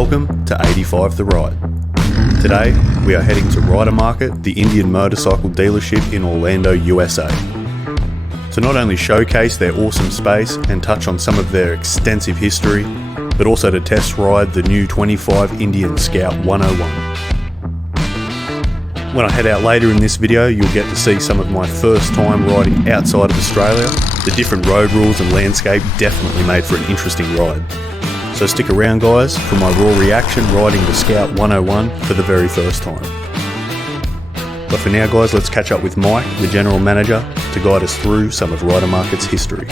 Welcome to 85 The Ride. Today, we are heading to Rider Market, the Indian motorcycle dealership in Orlando, USA. To not only showcase their awesome space and touch on some of their extensive history, but also to test ride the new 25 Indian Scout 101. When I head out later in this video, you'll get to see some of my first time riding outside of Australia. The different road rules and landscape definitely made for an interesting ride. So stick around guys for my raw reaction riding the Scout 101 for the very first time. But for now guys, let's catch up with Mike, the General Manager, to guide us through some of Rider Market's history.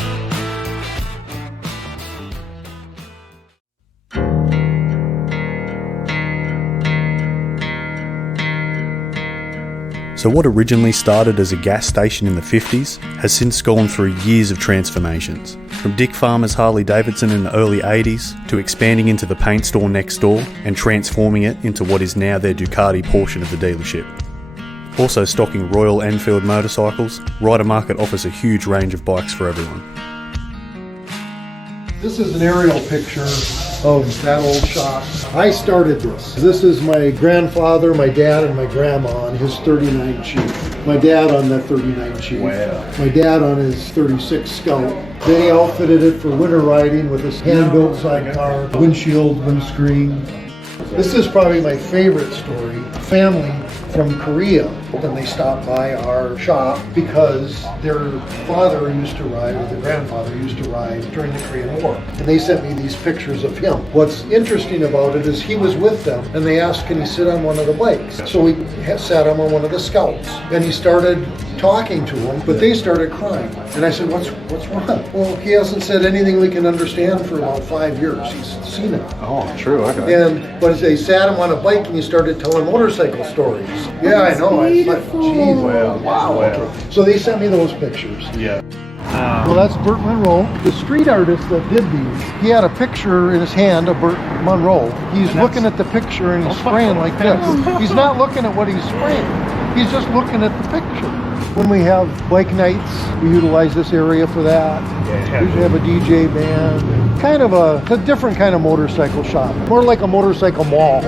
So what originally started as a gas station in the 50s has since gone through years of transformations. From Dick Farmer's Harley Davidson in the early 80s to expanding into the paint store next door and transforming it into what is now their Ducati portion of the dealership. Also stocking Royal Enfield motorcycles, Rider Market offers a huge range of bikes for everyone. This is an aerial picture of that old shop. I started this. This is my grandfather, my dad, and my grandma on his 39 Chief. My dad on that 39 Chief. Wow. My dad on his 36 Scout. They outfitted it for winter riding with this hand-built sidecar, windshield, windscreen. This is probably my favorite story. Family from Korea, and they stopped by our shop because their father used to ride, or their grandfather used to ride during the Korean War. And they sent me these pictures of him. What's interesting about it is he was with them, and they asked, can he sit on one of the bikes? So we sat him on one of the Scouts, and he started talking to them, but they started crying. And I said, what's wrong? Well, he hasn't said anything we can understand for about 5 years. He's seen it. Oh, true, okay. But they sat him on a bike and he started telling motorcycle stories. Yeah, I know. I thought, geez, wow. Okay. So they sent me those pictures. Yeah. Well, that's Burt Munro, the street artist that did these. He had a picture in his hand of Burt Munro. He's looking at the picture and he's spraying like this. He's not looking at what he's spraying. He's just looking at the picture. When we have bike nights, we utilize this area for that. We usually have a DJ band. Kind of a different kind of motorcycle shop. More like a motorcycle mall.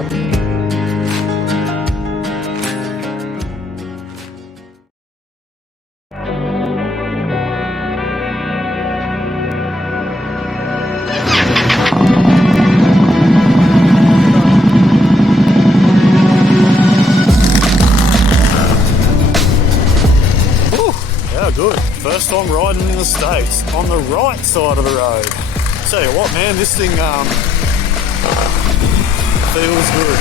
Good. First time riding in the States on the right side of the road. Tell you what, man, this thing feels good.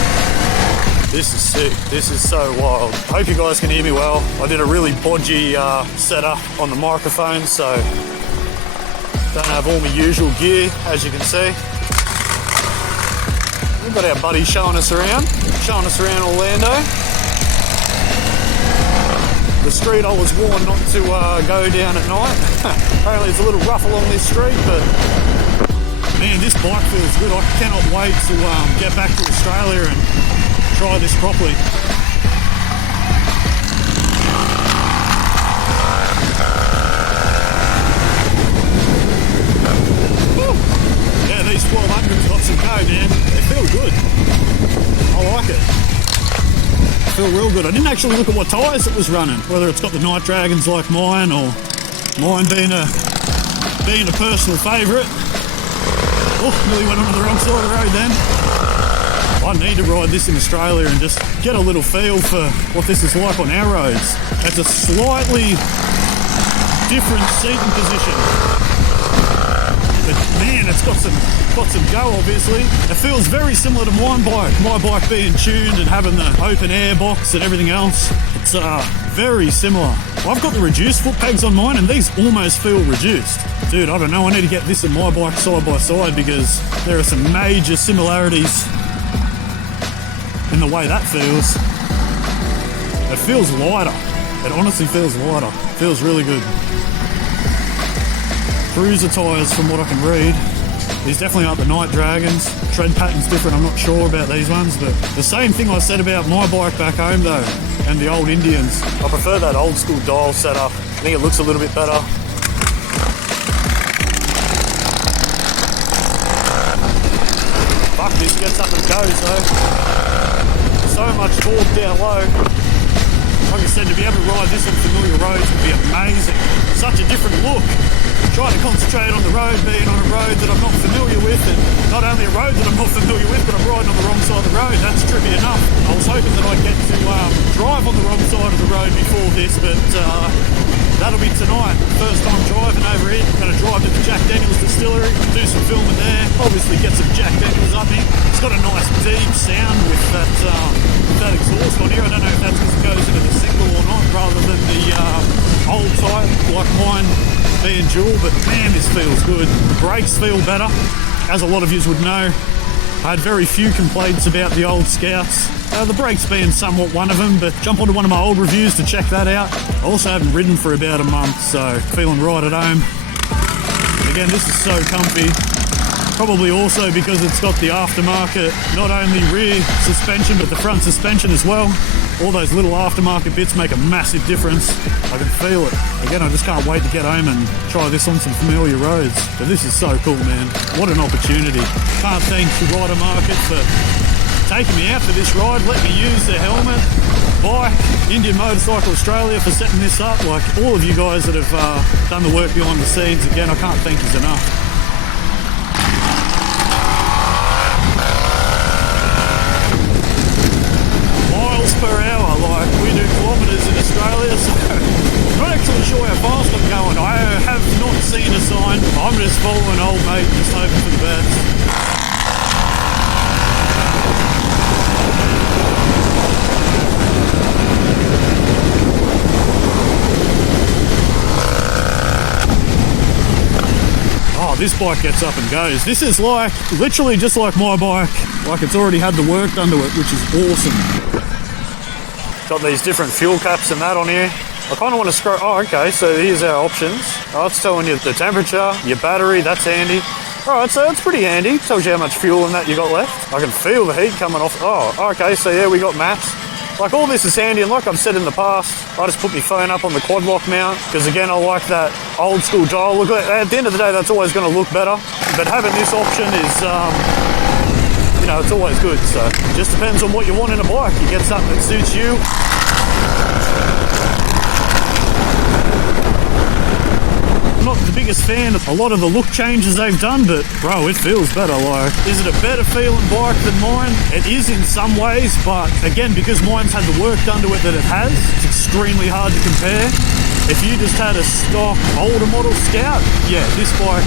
This is sick. This is so wild. Hope you guys can hear me well. I did a really bodgy setup on the microphone, so don't have all my usual gear, as you can see. We've got our buddy showing us around Orlando. The street I was warned not to go down at night. Apparently it's a little rough along this street, but man, this bike feels good. I cannot wait to get back to Australia and try this properly. Yeah, these 1200s got some go, man. They feel good. I like it. Feel real good. I didn't actually look at what tyres it was running, whether it's got the Night Dragons like mine, or mine being a personal favourite. Oh, nearly went onto the wrong side of the road then. I need to ride this in Australia and just get a little feel for what this is like on our roads. It's a slightly different seating position. But man, it's got some go, obviously. It feels very similar to my bike being tuned and having the open air box and everything else. It's very similar. I've got the reduced foot pegs on mine and these almost feel reduced. Dude, I don't know, I need to get this and my bike side by side because there are some major similarities in the way that feels. It feels lighter. It honestly feels lighter. It feels really good. Cruiser tyres, from what I can read, these definitely aren't the Night Dragons. Tread pattern's different, I'm not sure about these ones, but the same thing I said about my bike back home though, and the old Indians. I prefer that old school dial setup. I think it looks a little bit better. Fuck, this this gets up and goes though. So much torque down low. Like I said, to be able to ride this on familiar roads would be amazing. Such a different look. Try to concentrate on the road, being on a road that I'm not familiar with, and not only a road that I'm not familiar with, but I'm riding on the wrong side of the road. That's trippy enough. I was hoping that I'd get to drive on the wrong side of the road before this, but that'll be tonight. First time driving over it. Going to drive to the Jack Daniels distillery, do some filming there. Obviously get some Jack Daniels up here. It's got a nice deep sound with that exhaust on here. I don't know if that's because it goes into the single or not, rather than the old type like mine being dual. But man, this feels good. The brakes feel better. As a lot of you would know, I had very few complaints about the old Scouts. The brakes being somewhat one of them, but jump onto one of my old reviews to check that out. I also haven't ridden for about a month, so feeling right at home. Again, this is so comfy. Probably also because it's got the aftermarket, not only rear suspension, but the front suspension as well. All those little aftermarket bits make a massive difference. I can feel it. Again, I just can't wait to get home and try this on some familiar roads. But this is so cool, man. What an opportunity. Can't thank the Rider Market for taking me out for this ride, let me use their helmet, bike, Indian Motorcycle Australia for setting this up. Like all of you guys that have done the work behind the scenes, again, I can't thank you enough. Miles per hour, like we do kilometres in Australia, so I'm not actually sure how fast I'm going. I have not seen a sign. I'm just following old mate, just hoping for the best. Oh, this bike gets up and goes. This is like, literally just like my bike. Like it's already had the work done to it, which is awesome. Got these different fuel caps and that on here. I kind of want to scroll. Oh, okay, so here's our options. Oh, it's telling you the temperature, your battery, that's handy. All right, so that's pretty handy. Tells you how much fuel in that you got left. I can feel the heat coming off. Oh, okay, so yeah, we got maps. Like all this is handy, and like I've said in the past, I just put my phone up on the quad lock mount, because again, I like that old school dial look. At the end of the day, that's always going to look better. But having this option is, you know, it's always good. So it just depends on what you want in a bike. You get something that suits you. I'm not the biggest fan of a lot of the look changes they've done, but bro, it feels better. Like, is it a better feeling bike than mine? It is in some ways, but again, because mine's had the work done to it that it has, it's extremely hard to compare. If you just had a stock older model Scout, yeah, this bike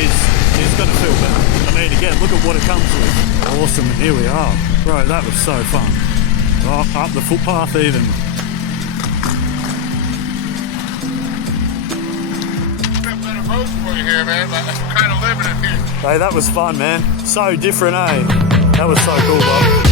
is going to feel better. I mean, again, look at what it comes with. Awesome, and here we are. Bro, that was so fun. Oh, up the footpath even. Here, man. Like, I'm kind of living it here. Hey, that was fun, man. So different, eh? That was so cool, bro.